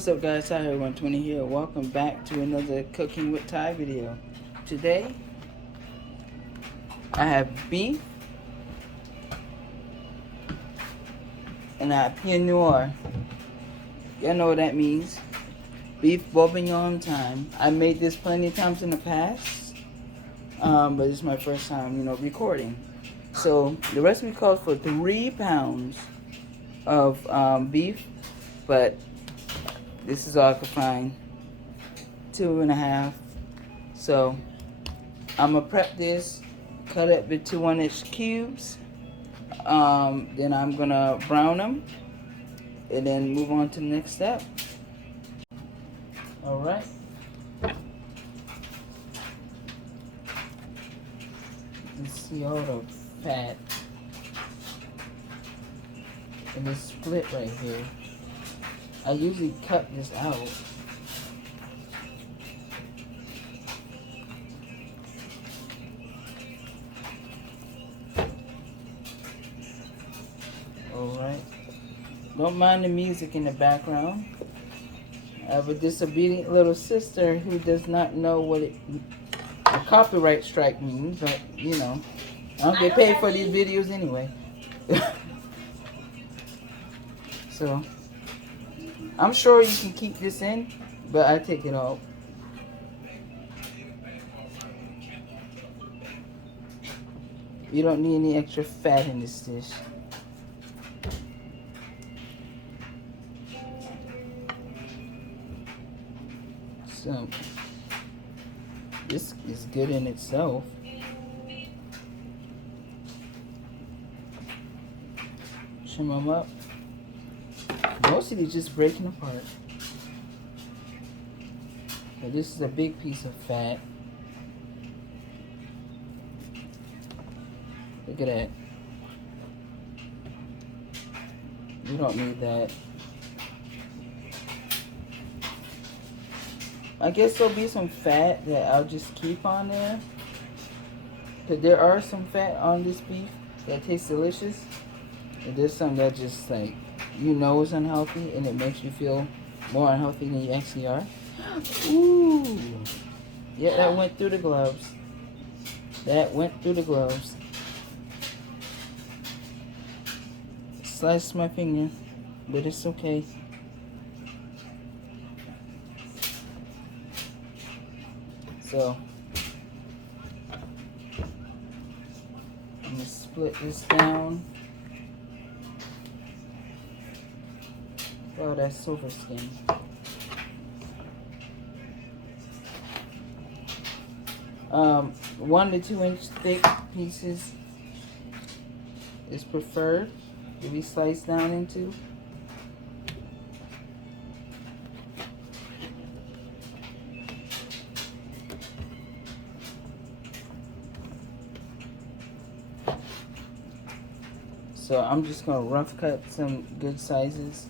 What's up guys, Ty here, 120 here. Welcome back to another Cooking with Ty video. Today, I have beef and I have Pinot Noir. Y'all know what that means. Beef bourguignon time. I made this plenty of times in the past, but this is my first time, recording. So the recipe calls for 3 pounds of beef, but this is all I could find, 2.5. So I'm gonna prep this, cut it into 1-inch cubes. Then I'm gonna brown them, and then move on to the next step. All right. You see all the fat in this split right here. I usually cut this out. Alright. Don't mind the music in the background. I have a disobedient little sister who does not know what a copyright strike means, but I don't get paid for these videos anyway. So I'm sure you can keep this in, but I take it out. You don't need any extra fat in this dish. So this is good in itself. Trim them up. Most of these just breaking apart. But this is a big piece of fat. Look at that. You don't need that. I guess there'll be some fat that I'll just keep on there. But there are some fat on this beef that tastes delicious. And there's some that just like, is unhealthy, and it makes you feel more unhealthy than you actually are. Ooh. Yeah, that went through the gloves. That went through the gloves. Sliced my finger, but it's okay. So I'm gonna split this down. Oh, that's silver skin. Um, 1 to 2 inch thick pieces is preferred to be sliced down into. So I'm just gonna rough cut some good sizes.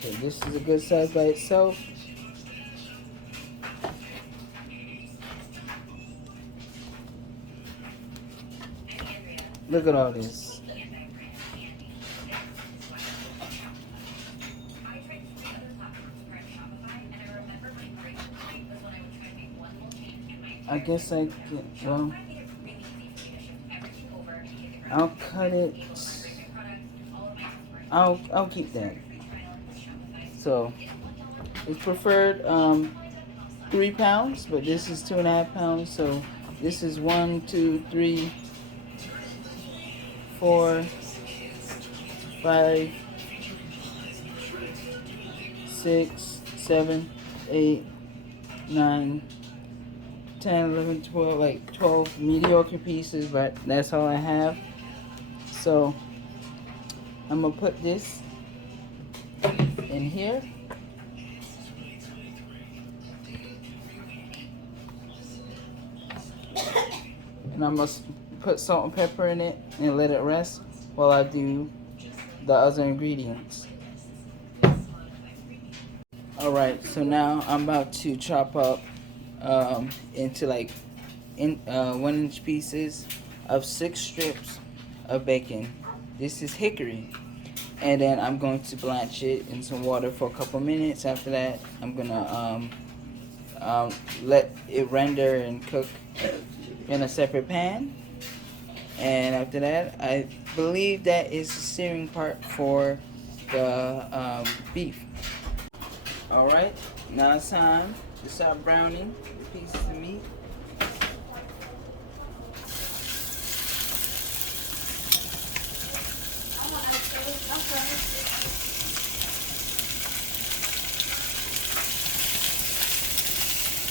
Okay, this is a good size by itself. Look at all this. I guess I can, well, I'll cut it. I'll keep that. So it's preferred 3 pounds, but this is 2.5 pounds. So this is 1, 2, 3, 4, 5, 6, 7, 8, 9, 10, 11, 12, like 12 mediocre pieces, but that's all I have. So I'm gonna put this in here. And I'm gonna put salt and pepper in it and let it rest while I do the other ingredients. Alright, so now I'm about to chop up into like 1-inch pieces of 6 strips of bacon. This is hickory. And then I'm going to blanch it in some water for a couple minutes. After that, I'm gonna let it render and cook in a separate pan. And after that, I believe that is the searing part for the beef. Alright, now it's time to start browning the pieces of meat.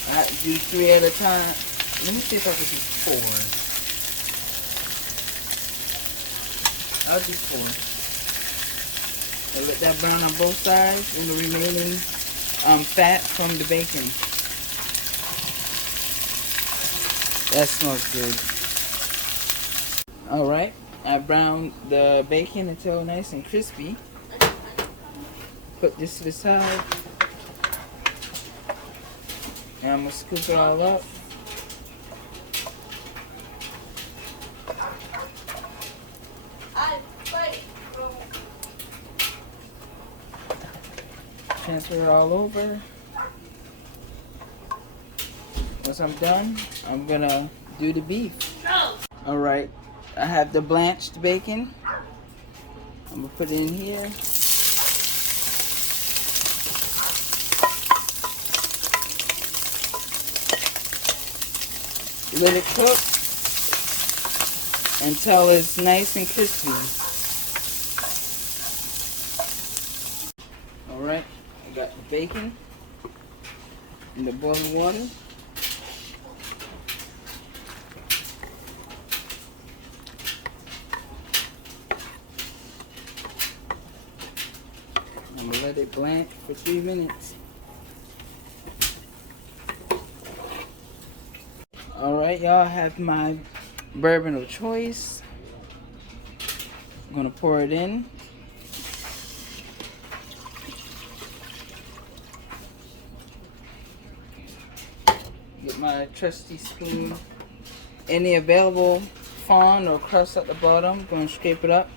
I do 3 at a time. Let me see if I can do 4. I'll do 4. And let that brown on both sides and the remaining fat from the bacon. That smells good. Alright, I browned the bacon until nice and crispy. Put this to the side. And I'm going to scoop it all up. Transfer it all over. Once I'm done, I'm going to do the beef. Alright, I have the blanched bacon. I'm going to put it in here. Let it cook until it's nice and crispy. Alright, I got the bacon in the boiling water. I'm gonna let it blanch for 3 minutes. Alright, y'all, have my bourbon of choice. I'm gonna pour it in. Get my trusty spoon. Any available fond or crust at the bottom, gonna scrape it up.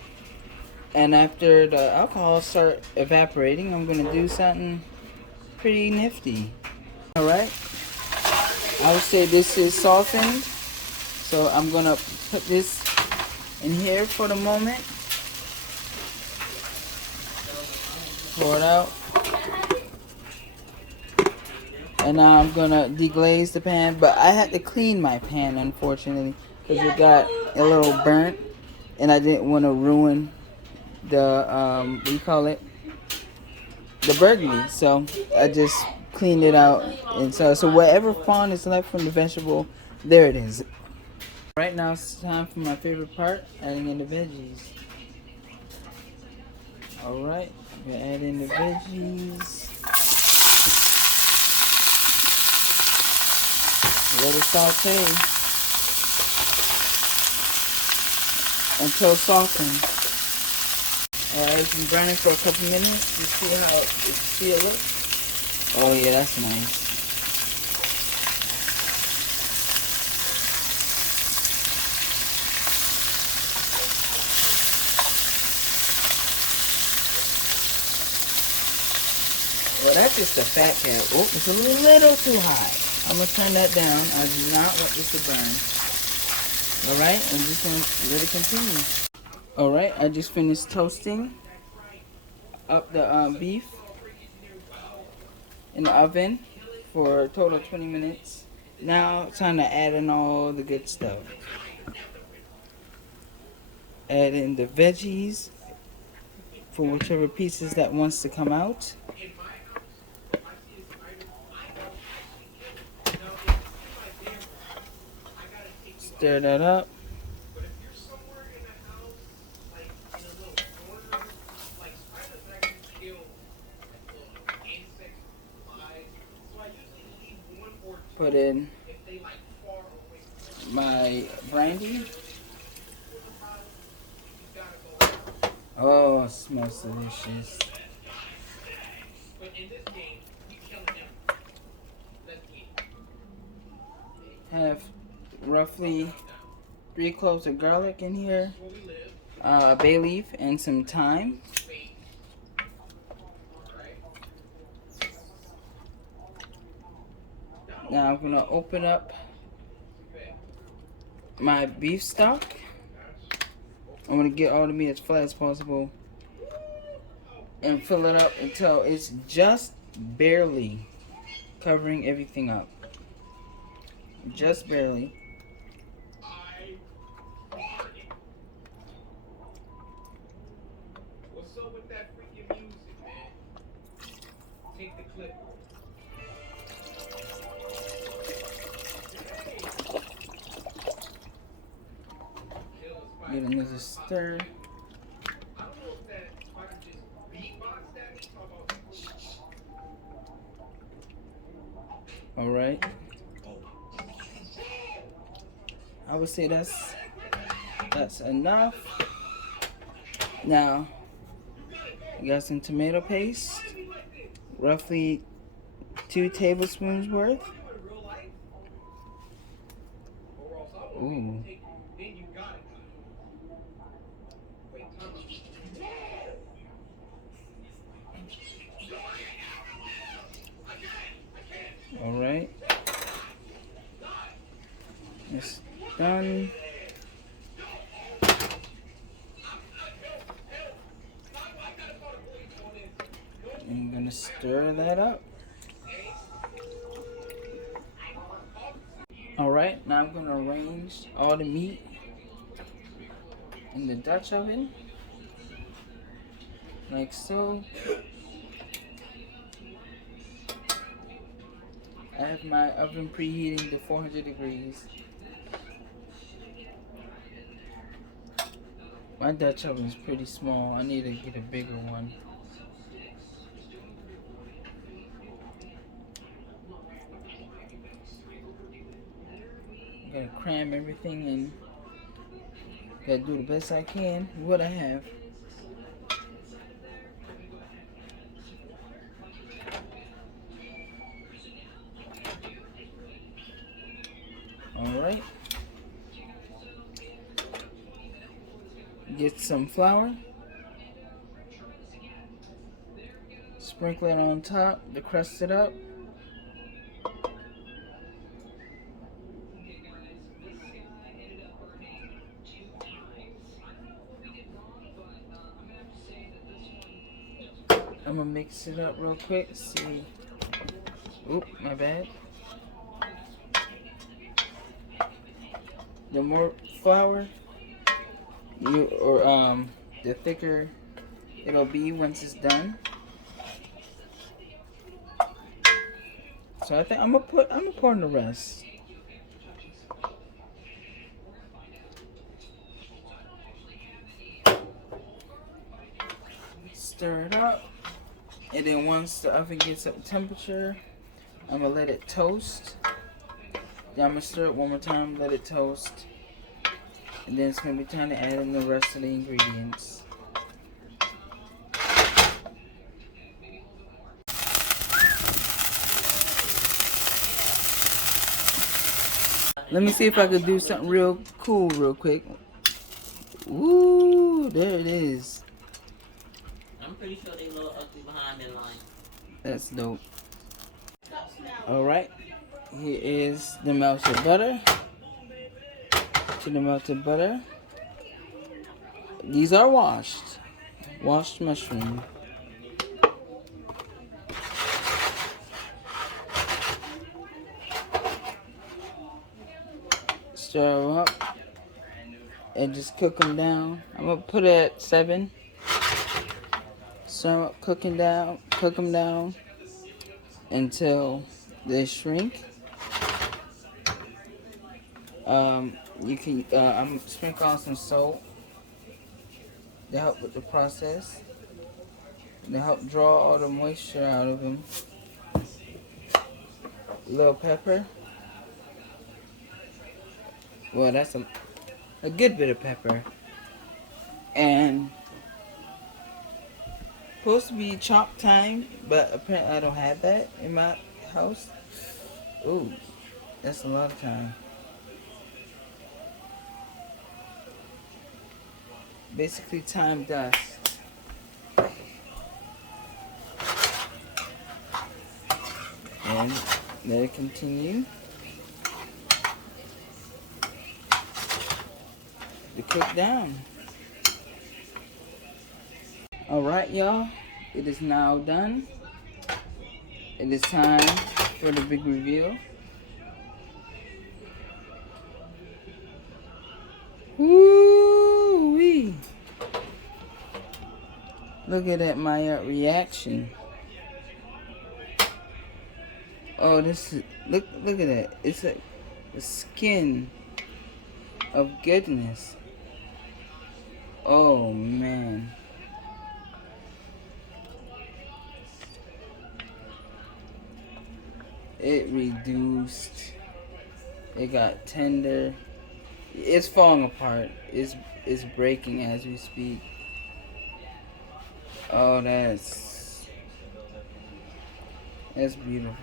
And after the alcohol start evaporating, I'm gonna do something pretty nifty. Alright. I would say this is softened, so I'm gonna put this in here for the moment. Pour it out. And now I'm gonna deglaze the pan, but I had to clean my pan, unfortunately, because it got a little burnt, and I didn't want to ruin the what do you call it? The burgundy. So I just cleaned it out, and so whatever fond is left from the vegetable, there it is. Right now it's time for my favorite part, adding in the veggies. Alright, we're adding the veggies. Let it saute until softened. Alright, it's been burning for a couple minutes. You see how it looks? Oh yeah, that's nice. Well, that's just a fat cap. Oh, it's a little too high. I'm going to turn that down. I do not want this to burn. Alright, I'm just going to let it continue. Alright, I just finished toasting up the beef in the oven for a total of 20 minutes. Now it's time to add in all the good stuff. Add in the veggies for whichever pieces that wants to come out. Stir that up. Put in my brandy. Oh, it smells delicious. Have roughly 3 cloves of garlic in here, a bay leaf, and some thyme. Now I'm gonna open up my beef stock. I'm gonna get all the meat as flat as possible and fill it up until it's just barely covering everything up. Just barely. What's up with that freaking music, man? Take the clip. Get another stir. All right. I would say that's enough. Now, I got some tomato paste, roughly 2 tablespoons worth. Ooh. All right. It's done. I'm gonna stir that up. All right, now I'm gonna arrange all the meat in the Dutch oven, like so. I have my oven preheating to 400 degrees. My Dutch oven is pretty small. I need to get a bigger one. Gotta cram everything in. Gotta do the best I can with what I have. Alright. Get some flour. Sprinkle it on top to crust it up. I'm gonna mix it up real quick. See. Oop, my bad. The more flour the thicker it'll be once it's done. So I think I'm gonna pour in the rest. Stir it up, and then once the oven gets up to temperature, I'm gonna let it toast. Then I'm gonna stir it one more time, let it toast, and then it's gonna be time to add in the rest of the ingredients. Let me see if I could do something real cool real quick. Ooh, there it is. I'm pretty sure they a little ugly behind that line. That's dope. Alright, here is the melted butter. To the melted butter. These are washed mushroom. Stir them up and just cook them down. I'm gonna put it at 7. Stir them up, cook them down until they shrink. You can I'm sprinkle on some salt to help with the process, to help draw all the moisture out of them. A little pepper. Well, that's a good bit of pepper. And supposed to be chopped thyme, but apparently I don't have that in my house. Ooh. That's a lot of time. Basically, time dust. And let it continue to cook down. Alright, y'all. It is now done. It is time for the big reveal. Woo-wee. Look at that, my reaction. Oh, this is look at that. It's a skin of goodness. Oh man. It reduced. It got tender. It's falling apart. It's breaking as we speak. Oh, that's beautiful.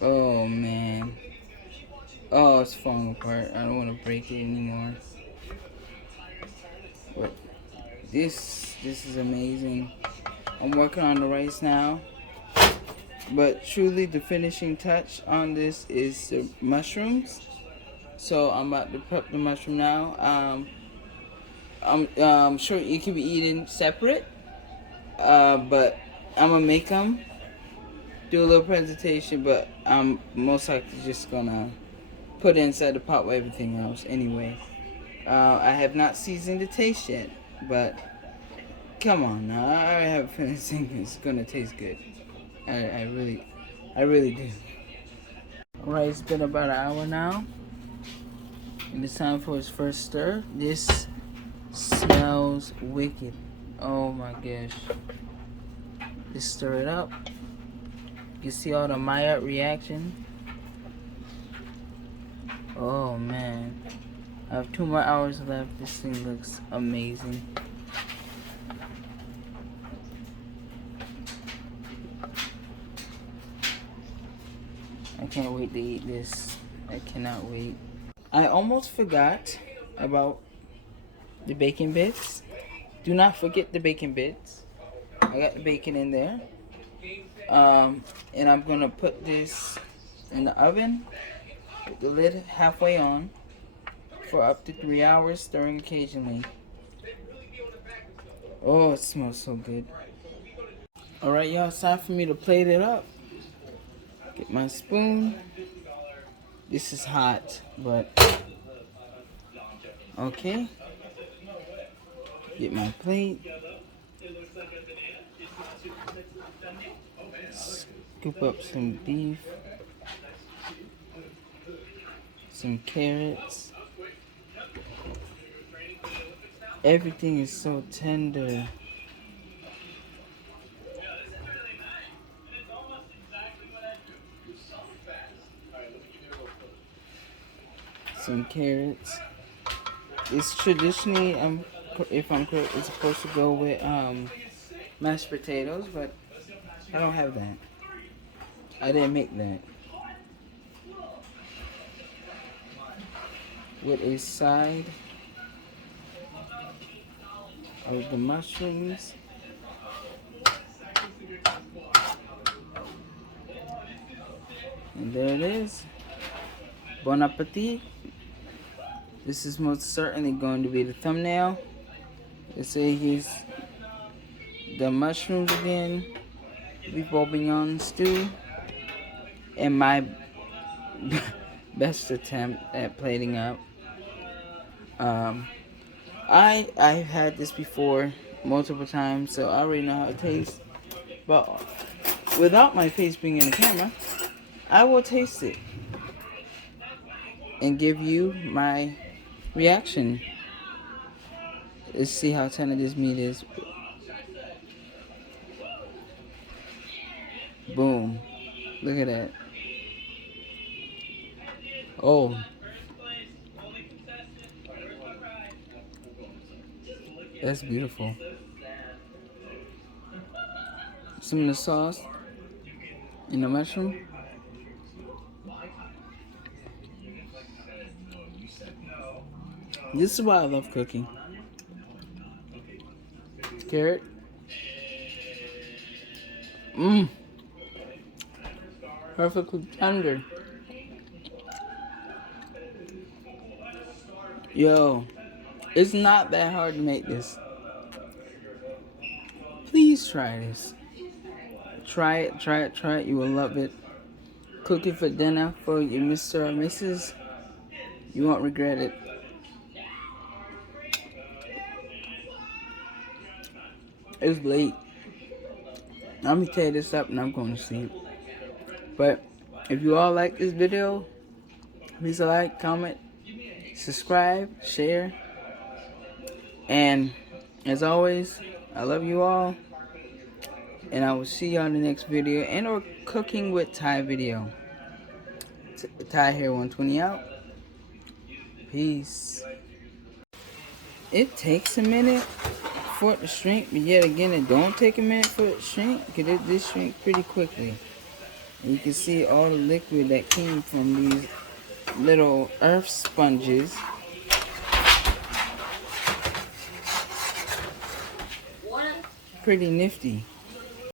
Oh man. Oh, it's falling apart. I don't want to break it anymore. But this is amazing. I'm working on the rice now. But truly the finishing touch on this is the mushrooms. So I'm about to prep the mushroom now. I'm sure it can be eaten separate. But I'm gonna make them. Do a little presentation, but I'm most likely just gonna put it inside the pot with everything else anyway. I have not seasoned the taste yet, but come on now, I have a feeling it's gonna taste good. I really do. Alright, it's been about an hour now, and it's time for its first stir. This smells wicked. Oh my gosh. Just stir it up. You see all the Maillard reaction. Oh man. I have 2 more hours left. This thing looks amazing. I can't wait to eat this. I cannot wait. I almost forgot about the bacon bits. Do not forget the bacon bits. I got the bacon in there. And I'm gonna put this in the oven with the lid halfway on for up to 3 hours, stirring occasionally. Oh, it smells so good. Alright, y'all, it's time for me to plate it up. Get my spoon. This is hot, but okay. Get my plate. Scoop up some beef. Some carrots. Everything is so tender. Some carrots. It's traditionally, if I'm correct, it's supposed to go with mashed potatoes, but I don't have that. I didn't make that. With a side of the mushrooms. And there it is. Bon appetit. This is most certainly going to be the thumbnail. Let's say here's the mushrooms again. Beef bourguignon stew. And my best attempt at plating up. I've had this before multiple times, so I already know how it tastes. But without my face being in the camera, I will taste it and give you my reaction. Let's see how tender this meat is. Boom. Look at that. Oh. That's beautiful. Some of the sauce. And the mushroom. This is why I love cooking. Carrot. Mmm. Perfectly tender. Yo, it's not that hard to make this. Please try this. Try it, try it, try it. You will love it. Cook it for dinner for your Mr. or Mrs. You won't regret it. It's late. I'm gonna tear this up and I'm going to sleep. But if you all like this video, please like, comment, subscribe, share. And as always, I love you all. And I will see you on the next video and or cooking with Ty video. Ty here 120 out. Peace. It takes a minute for it to shrink, but yet again it don't take a minute for it to shrink, because it did shrink pretty quickly. And you can see all the liquid that came from these little earth sponges. Pretty nifty.